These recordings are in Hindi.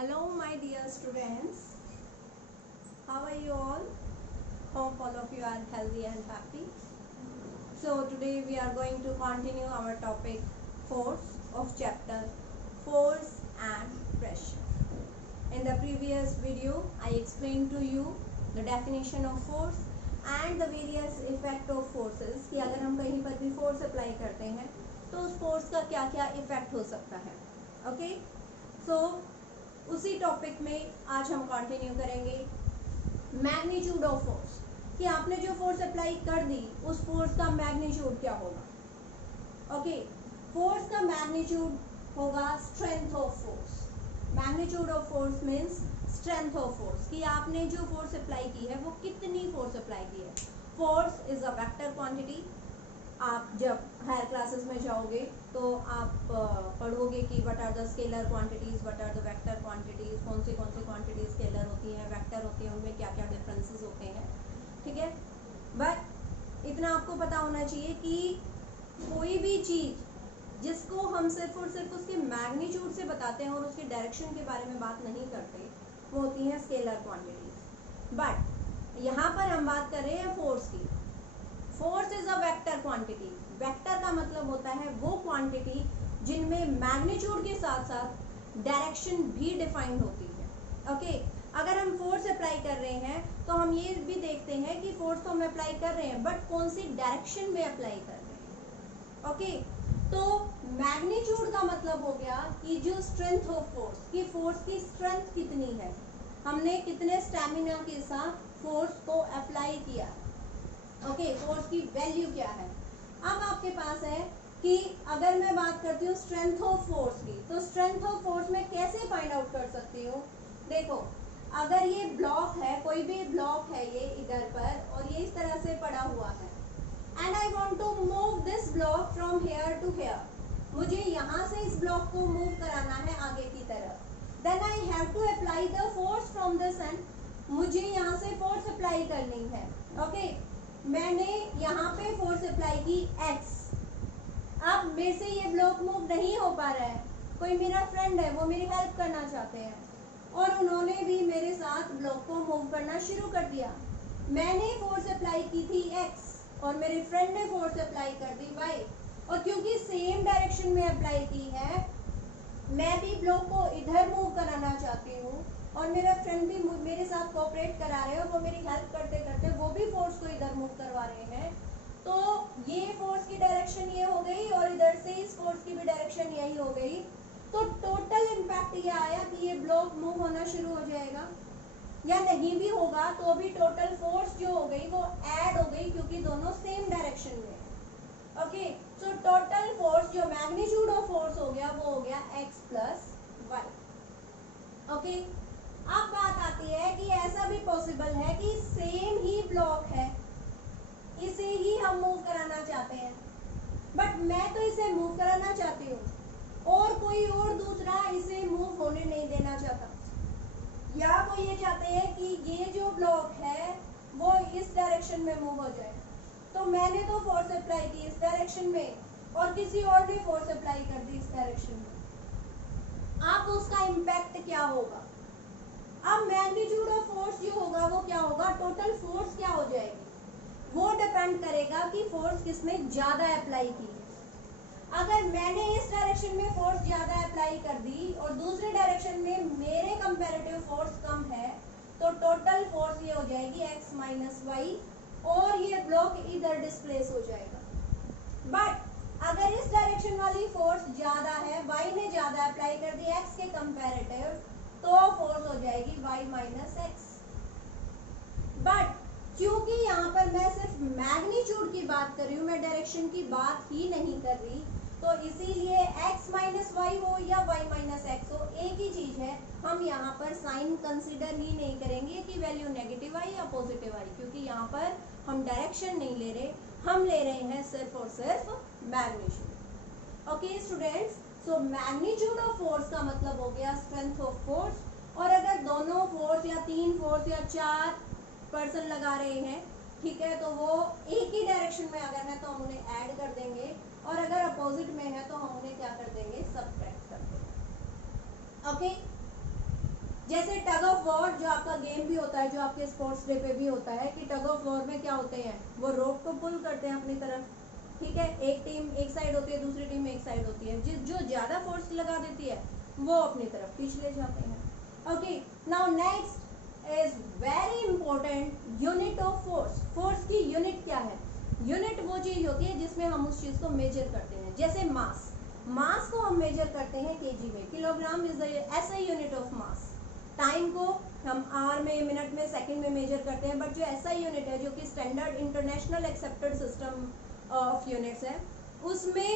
Hello my dear students, how are you all? Hope all of you are healthy and happy. So today we are going to continue our topic force of chapter force and pressure. In the previous video I explained to you the definition of force and the various effect of forces कि अगर हम कहीं पर भी force apply करते हैं तो उस force का क्या क्या effect हो सकता है. Okay? So उसी टॉपिक में आज हम कंटिन्यू करेंगे मैग्नीट्यूड ऑफ फोर्स कि आपने जो फोर्स अप्लाई कर दी उस फोर्स का मैग्नीट्यूड क्या होगा. ओके, फोर्स का मैग्नीट्यूड होगा strength of force. Magnitude of force means strength of force कि आपने जो फोर्स अप्लाई की है वो कितनी फोर्स अप्लाई की है. Force is a vector quantity. आप जब हायर क्लासेस में जाओगे तो आप पढ़ोगे कि what are the scalar quantities, what are the vector quantities, कौन सी क्वांटिटीज स्केलर होती हैं, वेक्टर होती हैं, उनमें क्या क्या डिफरेंसेस होते हैं. ठीक है, बट इतना आपको पता होना चाहिए कि कोई भी चीज़ जिसको हम सिर्फ और सिर्फ उसके मैग्नीट्यूड से बताते हैं और उसके डायरेक्शन के बारे में बात नहीं करते, वो होती हैं स्केलर क्वांटिटीज. बट यहाँ पर हम बात कर रहे हैं फोर्स की. Force is a vector quantity. Vector का मतलब होता है वो क्वांटिटी जिनमें मैग्नीट्यूड के साथ साथ डायरेक्शन भी डिफाइंड होती है. ओके, अगर हम फोर्स अप्लाई कर रहे हैं तो हम ये भी देखते हैं कि फोर्स तो हम अप्लाई कर रहे हैं बट कौन सी डायरेक्शन में अप्लाई कर रहे हैं. ओके, तो मैग्नीट्यूड का मतलब हो गया कि जो स्ट्रेंथ ऑफ फोर्स, कि फोर्स की स्ट्रेंथ कितनी है, हमने कितने स्टैमिना के साथ फोर्स को अप्लाई किया. ओके, फोर्स की वैल्यू क्या है. अब आपके पास है कि अगर मैं बात करती हूँ स्ट्रेंथ ऑफ फोर्स की, तो स्ट्रेंथ ऑफ फोर्स में कैसे फाइंड आउट कर सकती हूँ. देखो, अगर ये ब्लॉक है, कोई भी ब्लॉक है ये इधर पर और ये इस तरह से पड़ा हुआ है and I want to move this block from here to here. मुझे यहाँ से इस ब्लॉक को मूव कराना है आगे की तरफ. Then I have to apply the force from this end. मुझे यहाँ से फोर्स अप्लाई करनी है. ओके, मैंने यहाँ पे फोर्स अप्लाई की x. अब मेरे से ये ब्लॉक मूव नहीं हो पा रहा है. कोई मेरा फ्रेंड है, वो मेरी हेल्प करना चाहते हैं और उन्होंने भी मेरे साथ ब्लॉक को मूव करना शुरू कर दिया. मैंने फोर्स अप्लाई की थी x और मेरे फ्रेंड ने फोर्स अप्लाई कर दी y. और क्योंकि सेम डायरेक्शन में अप्लाई की है, मैं भी ब्लॉक को इधर मूव कराना चाहती हूँ और मेरा फ्रेंड भी मेरे साथ कोऑपरेट करा रहे हैं और वो मेरी हेल्प करते करते वो भी फोर्स को इधर मूव करवा रहे हैं. तो ये फोर्स की डायरेक्शन ये हो गई और इधर से इस फोर्स की भी डायरेक्शन यही हो गई. तो टोटल इम्पैक्ट ये आया कि ये ब्लॉक मूव होना शुरू हो जाएगा, या नहीं भी होगा तो भी टोटल फोर्स जो हो गई वो ऐड हो गई क्योंकि दोनों सेम डायरेक्शन में. ओके, सो टोटल फोर्स जो मैग्नीट्यूड ऑफ फोर्स हो गया वो हो गया x प्लस y. ओके, अब बात आती है कि ऐसा भी पॉसिबल है कि सेम ही ब्लॉक है, इसे ही हम मूव कराना चाहते हैं, बट मैं तो इसे मूव कराना चाहती हूँ और कोई और दूसरा इसे मूव होने नहीं देना चाहता, या वो ये चाहते हैं कि ये जो ब्लॉक है वो इस डायरेक्शन में मूव हो जाए. तो मैंने तो फोर्स अप्लाई की इस डायरेक्शन में और किसी और ने फोर्स अप्लाई कर दी इस डायरेक्शन में. अब उसका इम्पैक्ट क्या होगा. अब मैग्नीट्यूड ऑफ फोर्स जो होगा वो क्या होगा, टोटल फोर्स क्या हो जाएगी, वो डिपेंड करेगा कि फोर्स किसने ज्यादा अप्लाई की है. अगर मैंने इस डायरेक्शन में फोर्स ज्यादा अप्लाई कर दी और दूसरे डायरेक्शन में मेरे कंपैरेटिव फोर्स कम है, तो टोटल फोर्स ये हो जाएगी x माइनस वाई और ये ब्लॉक इधर डिस्प्लेस हो जाएगा. बट अगर इस डायरेक्शन वाली फोर्स ज्यादा है, y ने ज्यादा अप्लाई कर दी x के कंपैरेटिव, तो फोर्स हो जाएगी y माइनस एक्स. बट क्योंकि यहाँ पर मैं सिर्फ मैग्नीट्यूड की बात कर रही हूँ, मैं डायरेक्शन की बात ही नहीं कर रही, तो इसीलिए x माइनस वाई हो या y माइनस एक्स हो एक ही चीज है. हम यहाँ पर साइन कंसीडर ही नहीं करेंगे कि वैल्यू नेगेटिव आई या पॉजिटिव आई, क्योंकि यहाँ पर हम डायरेक्शन नहीं ले रहे, हम ले रहे हैं सिर्फ और सिर्फ magnitude. Okay students, so magnitude of force का मतलब हो गया स्ट्रेंथ ऑफ फोर्स. और अगर दोनों फोर्स या तीन फोर्स या चार पर्सन लगा रहे हैं, ठीक है, तो वो एक ही डायरेक्शन में अगर है तो हम उन्हें ऐड कर देंगे और अगर अपोजिट में है तो हम उन्हें क्या कर देंगे, सबट्रैक्ट कर देंगे. ओके, जैसे टग ऑफ वॉर जो आपका गेम भी होता है, जो आपके स्पोर्ट्स डे पे भी होता है, कि टग ऑफ वॉर में क्या होते हैं, वो रोप को पुल करते हैं अपनी तरफ, ठीक है, एक टीम एक साइड होती है, दूसरी टीम एक साइड होती है, जो ज्यादा फोर्स लगा देती है वो अपनी तरफ खींच ले जाते हैं। Okay, now next is very important, unit of force. Force की यूनिट क्या है? यूनिट वो चीज होती है जिसमें हम उस चीज को मेजर करते हैं। जैसे मास, मास को हम मेजर करते हैं केजी में, kilogram is the SI unit of mass. Time को हम आवर में, मिनट में, सेकंड में मेजर करते हैं, बट जो एसआई यूनिट है, जो कि standard international accepted system of units है, उसमें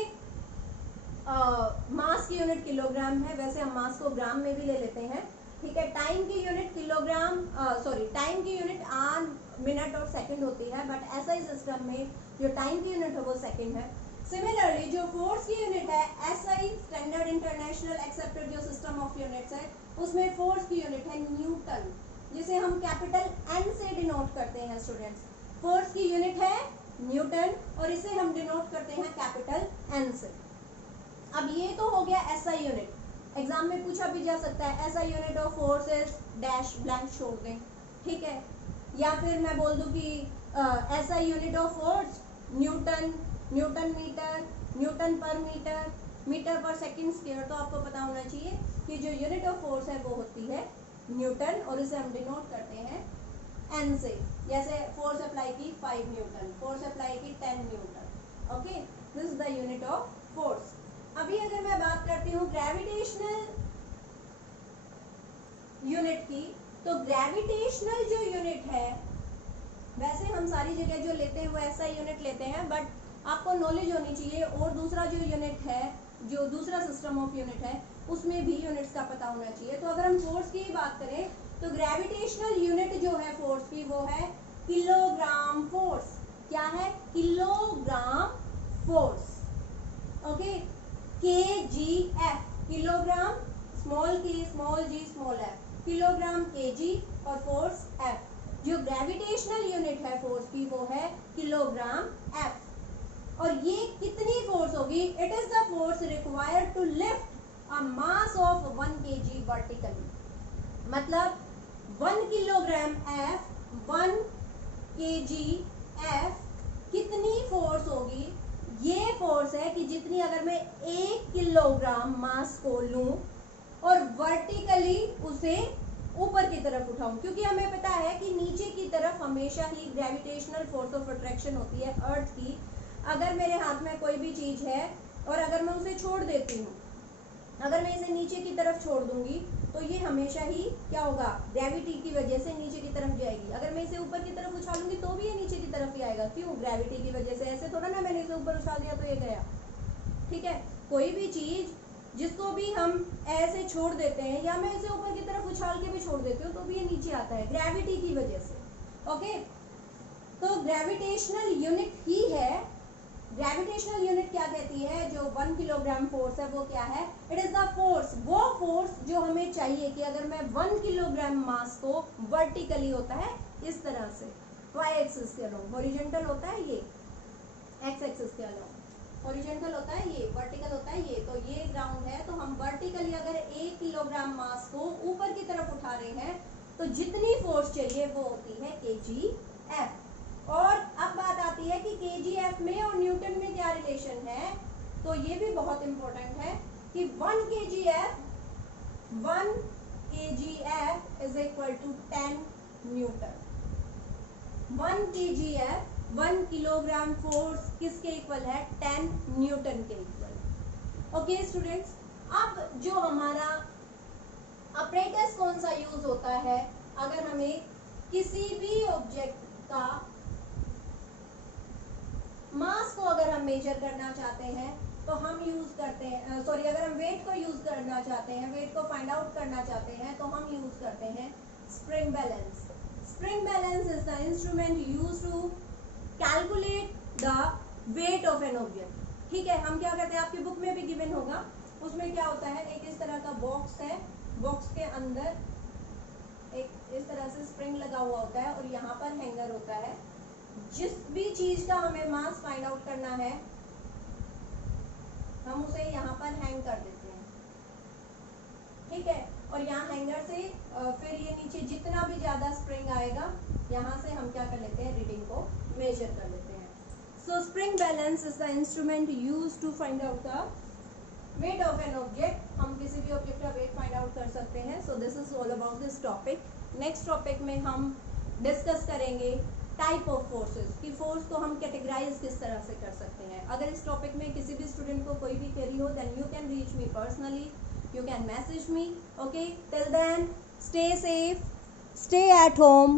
मास की यूनिट किलोग्राम है। वैसे हम मास को ग्राम में भी ले लेते हैं, ठीक है। टाइम की यूनिट किलोग्राम, टाइम की यूनिट आवर, मिनट और सेकंड होती है, बट एसआई सिस्टम में जो टाइम की यूनिट है वो सेकंड है। सिमिलरली जो फोर्स की यूनिट है, एसआई स्टैंडर्ड इंटरनेशनल एक्सेप्टेड जो सिस्टम ऑफ यूनिट्स है, उसमें फोर्स की यूनिट है न्यूटन, जिसे हम कैपिटल एन से डिनोट करते हैं स्टूडेंट्स। फोर्स की यूनिट है न्यूटन और इसे हम डिनोट करते हैं कैपिटल एन से। अब ये तो हो गया एसआई यूनिट, एग्जाम में पूछा भी जा सकता है SI unit of force is dash, blank छोड़ दें, ठीक है। या फिर मैं बोल दूं कि SI unit of force newton, newton metre, newton per metre, metre per second square. तो आपको पता होना चाहिए कि जो यूनिट ऑफ फोर्स है वो होती है न्यूटन और इसे हम डिनोट करते हैं एन से। जैसे फोर्स अप्लाई की 5 न्यूटन, फोर्स अप्लाई की 10 Newton. Okay, this is the unit of force. अभी अगर मैं बात करती हूँ ग्रेविटेशनल यूनिट की, तो ग्रेविटेशनल जो यूनिट है, वैसे हम सारी जगह जो लेते हैं वो ऐसा यूनिट लेते हैं, बट आपको नॉलेज होनी चाहिए। और दूसरा जो यूनिट है, जो दूसरा सिस्टम ऑफ यूनिट है, उसमें भी यूनिट्स का पता होना चाहिए। तो अगर हम फोर्स की बात करें तो ग्रेविटेशनल यूनिट जो है फोर्स की वो है किलोग्राम फोर्स। क्या है? Kilogram force. Okay, KGF, kilogram, small k, small g, small f, kilogram kg और फोर्स f। जो ग्रेविटेशनल यूनिट है फोर्स की वो है किलोग्राम f। और ये कितनी फोर्स होगी? It is the force required to lift a mass of 1 kg vertically. मतलब 1 किलोग्राम f, 1 kg f कितनी फोर्स होगी? ये फोर्स है कि जितनी अगर मैं 1 किलोग्राम मास को लूं और वर्टिकली उसे ऊपर की तरफ उठाऊं, क्योंकि हमें पता है कि नीचे की तरफ हमेशा ही ग्रेविटेशनल फोर्स ऑफ अट्रैक्शन होती है अर्थ की। अगर मेरे हाथ में कोई भी चीज है और अगर मैं उसे छोड़ देती हूँ, अगर मैं इसे नीचे की तरफ छोड़ दूंगी तो ये हमेशा ही क्या होगा? ग्रेविटी की वजह से नीचे की तरफ जाएगी। अगर मैं इसे ऊपर की तरफ उछालूंगी तो भी ये नीचे की तरफ ही आएगा। क्यों? ग्रेविटी की वजह से। ऐसे थोड़ा ना मैंने इसे ऊपर उछाल दिया तो ये गया, ठीक है। कोई भी चीज जिसको भी हम ऐसे छोड़ देते हैं या मैं इसे ऊपर की तरफ उछाल के भी छोड़ देती हूँ तो भी ये नीचे आता है ग्रेविटी की वजह से। ओके, तो ग्रेविटेशनल यूनिट ही है। ग्रेविटेशनल यूनिट क्या कहती है? जो 1 किलोग्राम फोर्स है वो क्या है? इट इज द फोर्स, वो फोर्स जो हमें चाहिए कि अगर मैं 1 किलोग्राम मास को वर्टिकली होता है इस तरह से, वाई एक्सिस के अलोंग, हॉरिजॉन्टल होता है ये, एक्स एक्सिस के अलोंग हॉरिजॉन्टल होता है ये, वर्टिकल होता है ये। तो ये ग्राउंड है, तो हम वर्टिकली अगर 1 किलोग्राम मास को ऊपर की तरफ उठा रहे हैं तो जितनी फोर्स चाहिए वो होती है KGF। और अब बात आती है कि KGF में और न्यूटन में क्या रिलेशन है, तो ये भी बहुत इंपॉर्टेंट है कि 1 kgf is equal to 10 newton. 1 kgf, 1 kilogram force किसके इक्वल है? 10 न्यूटन के इक्वल। ओके स्टूडेंट्स, अब जो हमारा अपरेटस कौन सा यूज होता है अगर हमें किसी भी ऑब्जेक्ट का मास को अगर हम मेजर करना चाहते हैं तो हम यूज करते हैं, अगर हम वेट को यूज करना चाहते हैं, वेट को फाइंड आउट करना चाहते हैं तो हम यूज करते हैं spring balance. Spring balance is the instrument use to calculate the weight of an object. ठीक है, हम क्या करते हैं, आपकी बुक में भी गिवन होगा, उसमें क्या होता है, एक इस तरह का बॉक्स है, बॉक्स के अंदर एक इस तरह से स्प्रिंग लगा हुआ होता है और यहाँ पर हैंगर होता है। जिस भी चीज का हमें मास फाइंड आउट करना है हम उसे यहाँ पर हैंग कर देते हैं, ठीक है। और यहाँ हैंगर से फिर ये नीचे जितना भी ज़्यादा स्प्रिंग आएगा यहाँ से हम क्या कर लेते हैं, रीडिंग को मेजर कर लेते हैं. So spring balance is the instrument use to find out the weight of an object. हम किसी भी ऑब्जेक्ट का वेट फाइंड आउट कर सकते हैं. So this is all about this topic. Next topic में हम डिस्कस करेंगे टाइप ऑफ फोर्सेस, कि फोर्स को हम कैटेगराइज किस तरह से कर सकते हैं. अगर इस टॉपिक में किसी भी स्टूडेंट को कोई भी क्वेरी हो then you can reach me personally, you can message me. Okay, till then stay safe, stay at home.